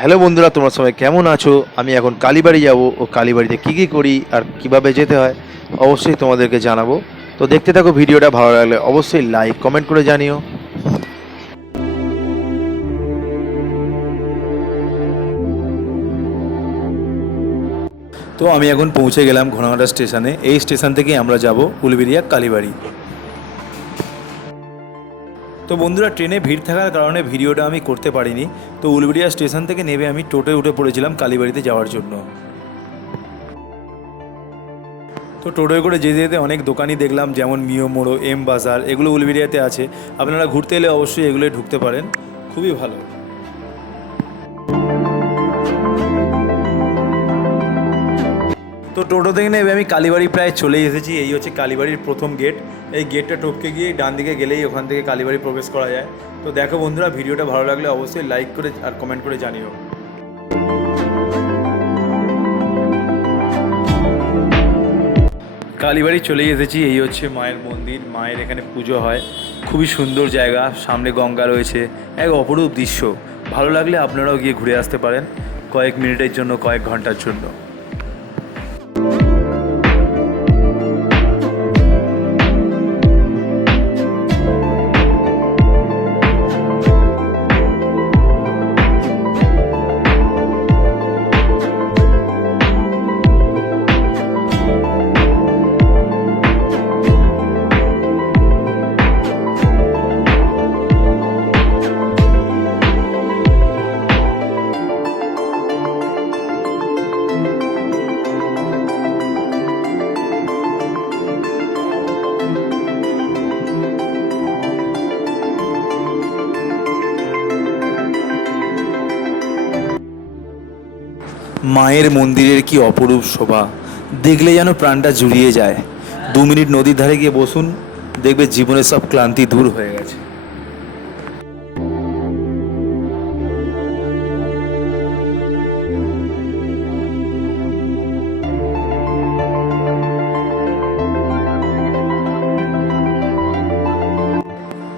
Hello বন্ধুরা, তোমরা সবাই কেমন আছো? আমি এখন কালীবাড়ি যাব ও কালীবাড়িতে কী কী করি আর কিভাবে যেতে হয় অবশ্যই তোমাদেরকে জানাবো। তো দেখতে থাকো ভিডিওটা, ভালো লাগলে অবশ্যই লাইক কমেন্ট করে জানিও। তো আমি এখন পৌঁছে গেলাম ঘোড়াঘাটা স্টেশনে। এই স্টেশন থেকে আমরা যাব উলুবেড়িয়া কালীবাড়ি। তো বন্ধুরা, ট্রেনে ভিড় থাকার কারণে ভিডিওটা আমি করতে পারিনি। তো উলুবেড়িয়া স্টেশন থেকে নেমে আমি টোটোয় উঠে পড়েছিলাম কালীবাড়িতে যাওয়ার জন্য। তো টোটোয় করে যেতে যেতে অনেক দোকানই দেখলাম, যেমন মিও মোড়ো, এম বাজার, এগুলো উলুবেড়িয়াতে আছে। আপনারা ঘুরতে এলে অবশ্যই এগুলোয় ঢুকতে পারেন, খুবই ভালো। তো টোটো থেকে নেবে আমি কালীবাড়ি প্রায় চলেই এসেছি। এই হচ্ছে কালীবাড়ির প্রথম গেট। এই গেটটা টপকে গিয়ে ডান দিকে গেলেই ওখান থেকে কালীবাড়ি প্রবেশ করা যায়। তো দেখো বন্ধুরা, ভিডিওটা ভালো লাগলে অবশ্যই লাইক করে আর কমেন্ট করে জানিও। কালীবাড়ি চলে এসেছি। এই হচ্ছে মায়ের মন্দির, মায়ের এখানে পুজো হয়। খুবই সুন্দর জায়গা, সামনে গঙ্গা রয়েছে, এক অপরূপ দৃশ্য। ভালো লাগলে আপনারাও গিয়ে ঘুরে আসতে পারেন কয়েক মিনিটের জন্য, কয়েক ঘন্টার জন্য। মায়ের মন্দিরের কি অপরূপ শোভা, দেখলে যেন প্রাণটা জুড়িয়ে যায়। 2 মিনিট নদীর ধারে গিয়ে বসুন, দেখবে জীবনের সব ক্লান্তি দূর হয়ে গেছে।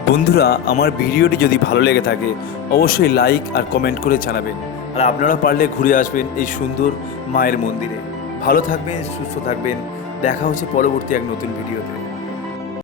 বন্ধুরা, আমার ভিডিওটি যদি ভালো লেগে থাকে অবশ্যই লাইক আর কমেন্ট করে জানাবেন। আর আপনারা পারলে ঘুরে আসবেন এই সুন্দর মায়ের মন্দিরে। ভালো থাকবেন, সুস্থ থাকবেন। দেখা হচ্ছে পরবর্তী এক নতুন ভিডিওতে।